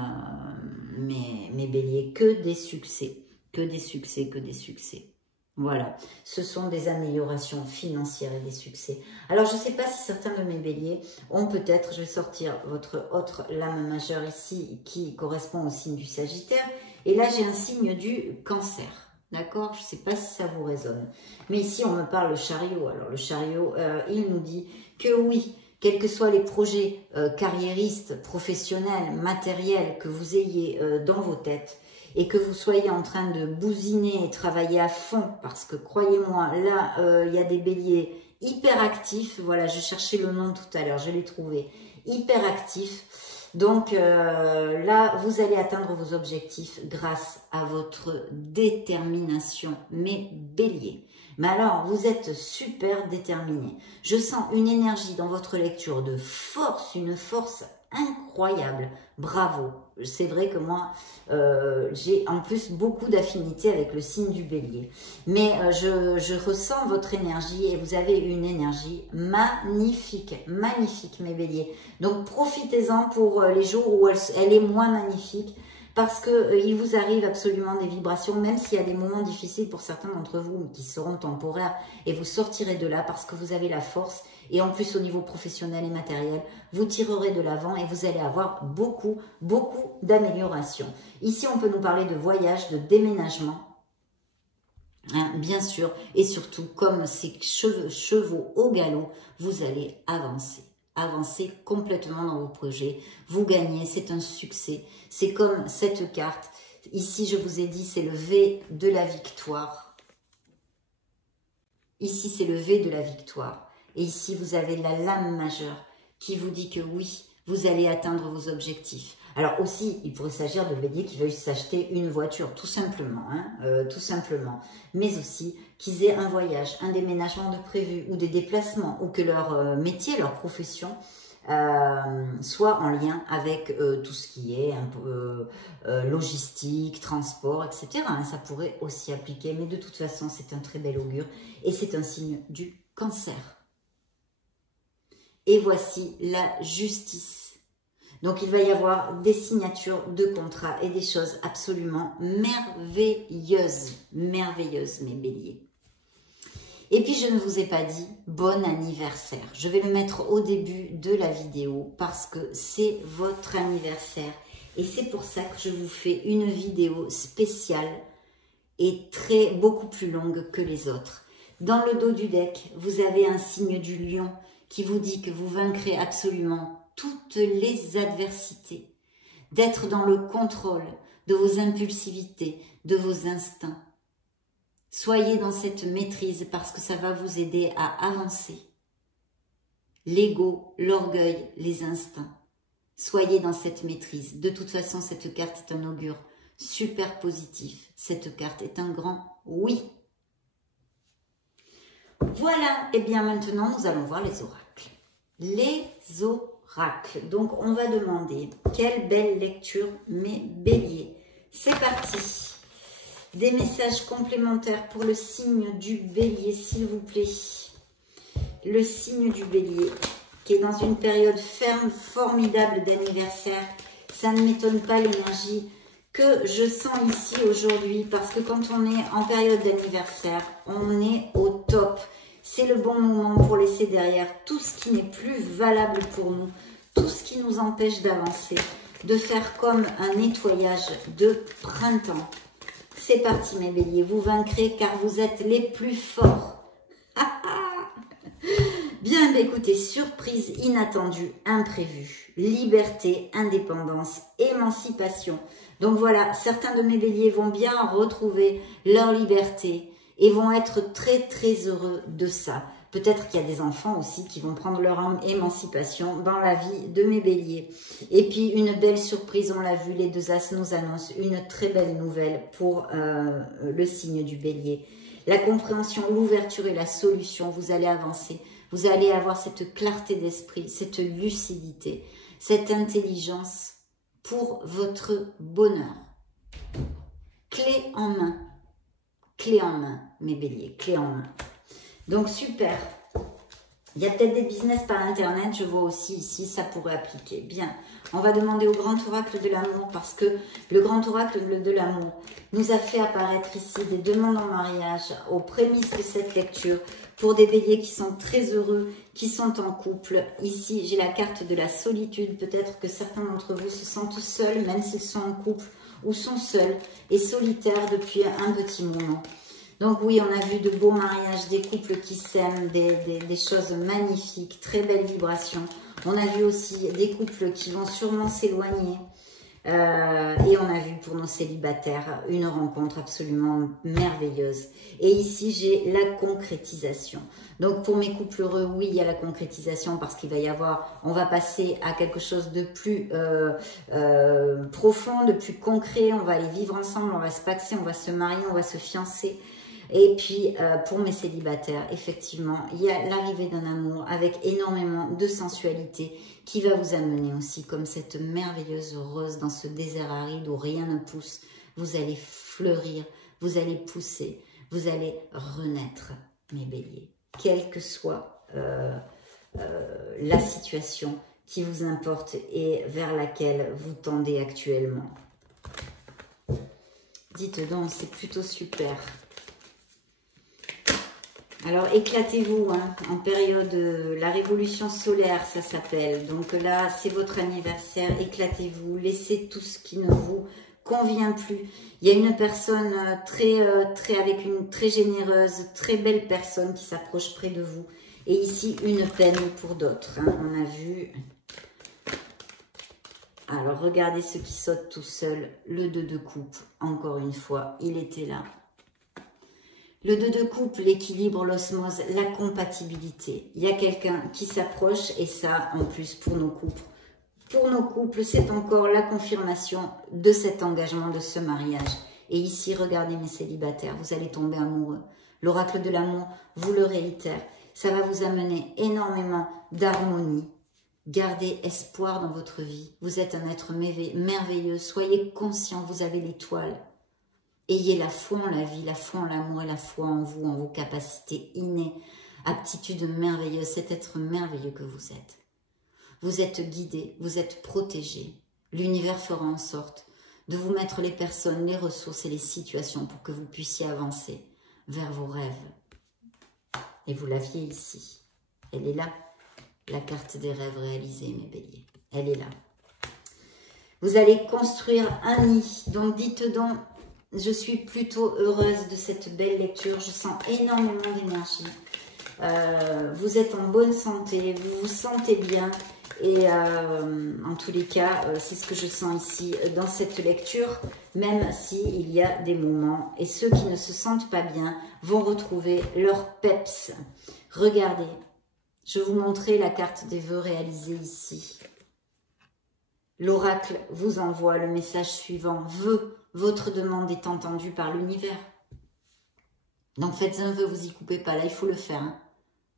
béliers, que des succès, que des succès, que des succès. Voilà, ce sont des améliorations financières et des succès. Alors, je ne sais pas si certains de mes béliers ont peut-être, je vais sortir votre autre lame majeure ici, qui correspond au signe du Sagittaire. Et là, j'ai un signe du Cancer. D'accord? Je ne sais pas si ça vous résonne. Mais ici, on me parle le chariot. Alors, le chariot, il nous dit que oui, quels que soient les projets carriéristes, professionnels, matériels que vous ayez dans vos têtes, et que vous soyez en train de bousiner et travailler à fond, parce que croyez-moi, là, il y a des béliers hyper actifs. Voilà, je cherchais le nom tout à l'heure, je l'ai trouvé. Hyper actifs. Donc là, vous allez atteindre vos objectifs grâce à votre détermination, mes béliers. Mais alors, vous êtes super déterminés. Je sens une énergie dans votre lecture de force, une force incroyable. Bravo. C'est vrai que moi, j'ai en plus beaucoup d'affinités avec le signe du bélier. Mais je ressens votre énergie et vous avez une énergie magnifique, magnifique mes béliers. Donc profitez-en pour les jours où elle est moins magnifique, parce qu'il vous arrive absolument des vibrations, même s'il y a des moments difficiles pour certains d'entre vous qui seront temporaires, et vous sortirez de là parce que vous avez la force, et en plus au niveau professionnel et matériel, vous tirerez de l'avant et vous allez avoir beaucoup, beaucoup d'améliorations. Ici, on peut nous parler de voyage, de déménagement, hein, bien sûr, et surtout, comme ces chevaux au galop, vous allez avancer. Avancez complètement dans vos projets, vous gagnez, c'est un succès. C'est comme cette carte, ici je vous ai dit c'est le V de la victoire. Ici c'est le V de la victoire. Et ici vous avez la lame majeure qui vous dit que oui, vous allez atteindre vos objectifs. Alors aussi, il pourrait s'agir de béliers qui veuillent s'acheter une voiture, tout simplement, hein, tout simplement. Mais aussi qu'ils aient un voyage, un déménagement de prévu ou des déplacements, ou que leur métier, leur profession soit en lien avec tout ce qui est un peu, logistique, transport, etc. Hein, ça pourrait aussi appliquer, mais de toute façon, c'est un très bel augure et c'est un signe du Cancer. Et voici la justice. Donc, il va y avoir des signatures de contrats et des choses absolument merveilleuses. Merveilleuses, mes béliers. Et puis, je ne vous ai pas dit bon anniversaire. Je vais le mettre au début de la vidéo parce que c'est votre anniversaire. Et c'est pour ça que je vous fais une vidéo spéciale et beaucoup plus longue que les autres. Dans le dos du deck, vous avez un signe du lion qui vous dit que vous vaincrez absolument toutes les adversités, d'être dans le contrôle de vos impulsivités, de vos instincts. Soyez dans cette maîtrise parce que ça va vous aider à avancer. L'ego, l'orgueil, les instincts. Soyez dans cette maîtrise. De toute façon, cette carte est un augure super positif. Cette carte est un grand oui. Voilà, et bien maintenant, nous allons voir les oracles. Les oracles. Donc, on va demander quelle belle lecture, mes béliers. C'est parti. Des messages complémentaires pour le signe du bélier, s'il vous plaît. Le signe du bélier, qui est dans une période ferme, formidable d'anniversaire. Ça ne m'étonne pas l'énergie que je sens ici aujourd'hui, parce que quand on est en période d'anniversaire, on est au top. C'est le bon moment pour laisser derrière tout ce qui n'est plus valable pour nous, tout ce qui nous empêche d'avancer, de faire comme un nettoyage de printemps. C'est parti mes béliers, vous vaincrez car vous êtes les plus forts. Bien, écoutez, surprise inattendue, imprévue, liberté, indépendance, émancipation. Donc voilà, certains de mes béliers vont bien retrouver leur liberté et vont être très très heureux de ça. Peut-être qu'il y a des enfants aussi qui vont prendre leur émancipation dans la vie de mes béliers. Et puis une belle surprise, on l'a vu, les deux as nous annoncent une très belle nouvelle pour le signe du bélier. La compréhension, l'ouverture et la solution, vous allez avancer Vous allez avoir cette clarté d'esprit, cette lucidité, cette intelligence pour votre bonheur. Clé en main, mes béliers, clé en main. Donc, super. Il y a peut-être des business par Internet, je vois aussi ici, ça pourrait appliquer. Bien, on va demander au grand oracle de l'amour parce que le grand oracle de l'amour nous a fait apparaître ici des demandes en mariage aux prémices de cette lecture pour des béliers qui sont très heureux, qui sont en couple. Ici, j'ai la carte de la solitude. Peut-être que certains d'entre vous se sentent seuls, même s'ils sont en couple ou sont seuls et solitaires depuis un petit moment. Donc oui, on a vu de beaux mariages, des couples qui s'aiment, des choses magnifiques, très belles vibrations. On a vu aussi des couples qui vont sûrement s'éloigner. Et on a vu pour nos célibataires une rencontre absolument merveilleuse. Et ici, j'ai la concrétisation. Donc pour mes couples heureux, oui, il y a la concrétisation parce qu'il va y avoir, on va passer à quelque chose de plus profond, de plus concret. On va aller vivre ensemble, on va se paxer, on va se marier, on va se fiancer. Et puis, pour mes célibataires, effectivement, il y a l'arrivée d'un amour avec énormément de sensualité qui va vous amener aussi comme cette merveilleuse rose dans ce désert aride où rien ne pousse. Vous allez fleurir, vous allez pousser, vous allez renaître, mes béliers. Quelle que soit la situation qui vous importe et vers laquelle vous tendez actuellement. Dites donc, c'est plutôt super. Alors, éclatez-vous, hein, en période, la révolution solaire, ça s'appelle. Donc là, c'est votre anniversaire, éclatez-vous, laissez tout ce qui ne vous convient plus. Il y a une personne avec une très généreuse, très belle personne qui s'approche près de vous. Et ici, une peine pour d'autres, hein, on a vu. Alors, regardez ce qui saute tout seul, le 2 de coupe, encore une fois, il était là. Le 2 de coupe, l'équilibre, l'osmose, la compatibilité. Il y a quelqu'un qui s'approche et ça, en plus, pour nos couples. Pour nos couples, c'est encore la confirmation de cet engagement, de ce mariage. Et ici, regardez mes célibataires, vous allez tomber amoureux. L'oracle de l'amour vous le réitère. Ça va vous amener énormément d'harmonie. Gardez espoir dans votre vie. Vous êtes un être merveilleux. Soyez conscient, vous avez l'étoile. Ayez la foi en la vie, la foi en l'amour et la foi en vous, en vos capacités innées, aptitudes merveilleuses, cet être merveilleux que vous êtes. Vous êtes guidé, vous êtes protégé. L'univers fera en sorte de vous mettre les personnes, les ressources et les situations pour que vous puissiez avancer vers vos rêves. Et vous l'aviez ici. Elle est là, la carte des rêves réalisés, mes béliers. Elle est là. Vous allez construire un nid, donc dites donc, je suis plutôt heureuse de cette belle lecture. Je sens énormément d'énergie. Vous êtes en bonne santé. Vous vous sentez bien. Et en tous les cas, c'est ce que je sens ici dans cette lecture. Même s'il y a des moments. Et ceux qui ne se sentent pas bien vont retrouver leur peps. Regardez. Je vais vous montrer la carte des vœux réalisés ici. L'oracle vous envoie le message suivant. Vœux. Votre demande est entendue par l'univers. Donc faites un vœu, vous y coupez pas. Là, il faut le faire. Hein.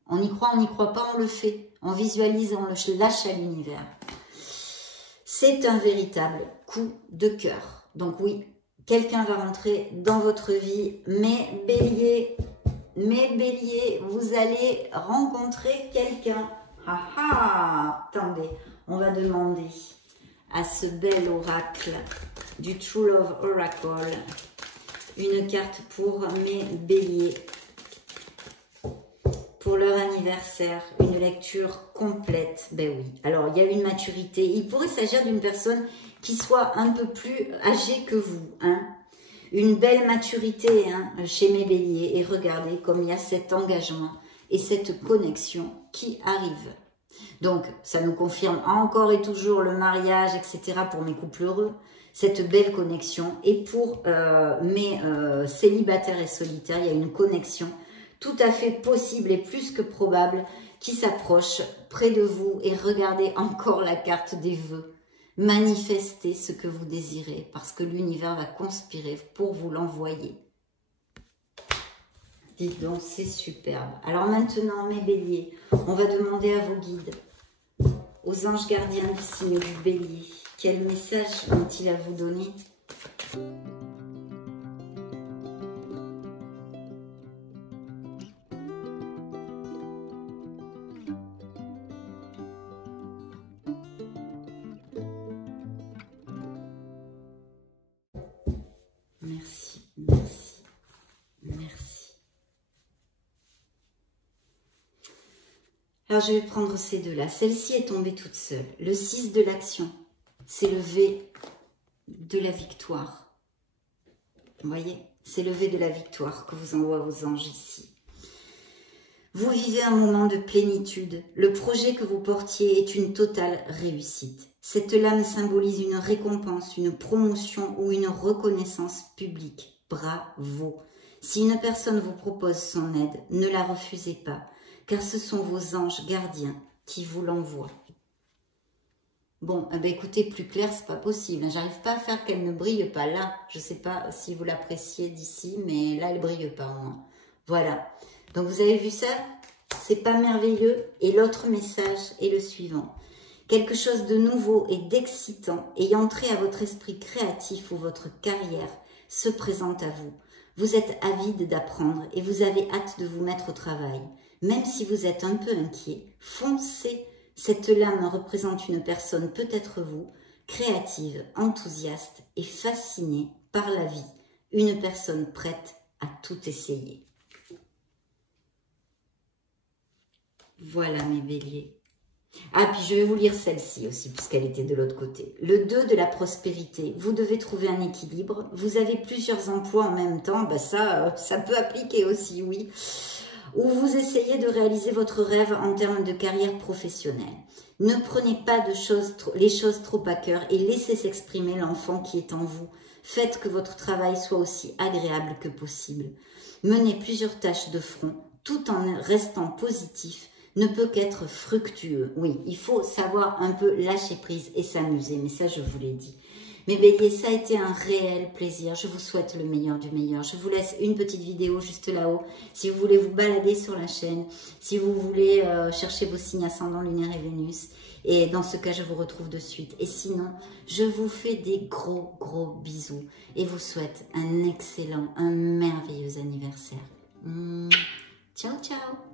On y croit, on n'y croit pas, on le fait. On visualise, on le lâche à l'univers. C'est un véritable coup de cœur. Donc oui, quelqu'un va rentrer dans votre vie. Mes béliers, vous allez rencontrer quelqu'un. Ah ah, attendez, on va demander à ce bel oracle du True Love Oracle, une carte pour mes béliers, pour leur anniversaire, une lecture complète. Ben oui, alors il y a une maturité, il pourrait s'agir d'une personne qui soit un peu plus âgée que vous, hein. Une belle maturité, hein, chez mes béliers, et regardez comme il y a cet engagement et cette connexion qui arrive. Donc, ça nous confirme encore et toujours le mariage, etc. pour mes couples heureux, cette belle connexion. Et pour mes célibataires et solitaires, il y a une connexion tout à fait possible et plus que probable qui s'approche près de vous. Et regardez encore la carte des vœux. Manifestez ce que vous désirez parce que l'univers va conspirer pour vous l'envoyer. Dites donc, c'est superbe. Alors maintenant, mes béliers, on va demander à vos guides, aux anges gardiens du signe du bélier, quel message ont-ils à vous donner? Merci, merci, merci. Alors, je vais prendre ces deux-là. Celle-ci est tombée toute seule. Le 6 de l'action, c'est le V de la victoire. Vous voyez? C'est le V de la victoire que vous envoient vos anges ici. Vous vivez un moment de plénitude. Le projet que vous portiez est une totale réussite. Cette lame symbolise une récompense, une promotion ou une reconnaissance publique. Bravo! Si une personne vous propose son aide, ne la refusez pas, car ce sont vos anges gardiens qui vous l'envoient. Bon, eh bien, écoutez, plus clair, c'est pas possible. J'arrive pas à faire qu'elle ne brille pas là. Je sais pas si vous l'appréciez d'ici, mais là, elle brille pas au moins. Voilà. Donc, vous avez vu ça? C'est pas merveilleux? Et l'autre message est le suivant. Quelque chose de nouveau et d'excitant ayant trait à votre esprit créatif ou votre carrière se présente à vous. Vous êtes avide d'apprendre et vous avez hâte de vous mettre au travail. Même si vous êtes un peu inquiet, foncez. Cette lame représente une personne, peut-être vous, créative, enthousiaste et fascinée par la vie. Une personne prête à tout essayer. Voilà mes béliers. Ah, puis je vais vous lire celle-ci aussi, puisqu'elle était de l'autre côté. Le 2 de la prospérité. Vous devez trouver un équilibre. Vous avez plusieurs emplois en même temps. Ben ça peut appliquer aussi, oui. Ou vous essayez de réaliser votre rêve en termes de carrière professionnelle. Ne prenez pas les choses trop à cœur et laissez s'exprimer l'enfant qui est en vous. Faites que votre travail soit aussi agréable que possible. Menez plusieurs tâches de front, tout en restant positif, ne peut qu'être fructueux. Oui, il faut savoir un peu lâcher prise et s'amuser, mais ça je vous l'ai dit. Mes béliers, ça a été un réel plaisir. Je vous souhaite le meilleur du meilleur. Je vous laisse une petite vidéo juste là-haut. Si vous voulez vous balader sur la chaîne, si vous voulez chercher vos signes ascendants, lunaire et Vénus. Et dans ce cas, je vous retrouve de suite. Et sinon, je vous fais des gros bisous. Et vous souhaite un excellent, un merveilleux anniversaire. Ciao, ciao.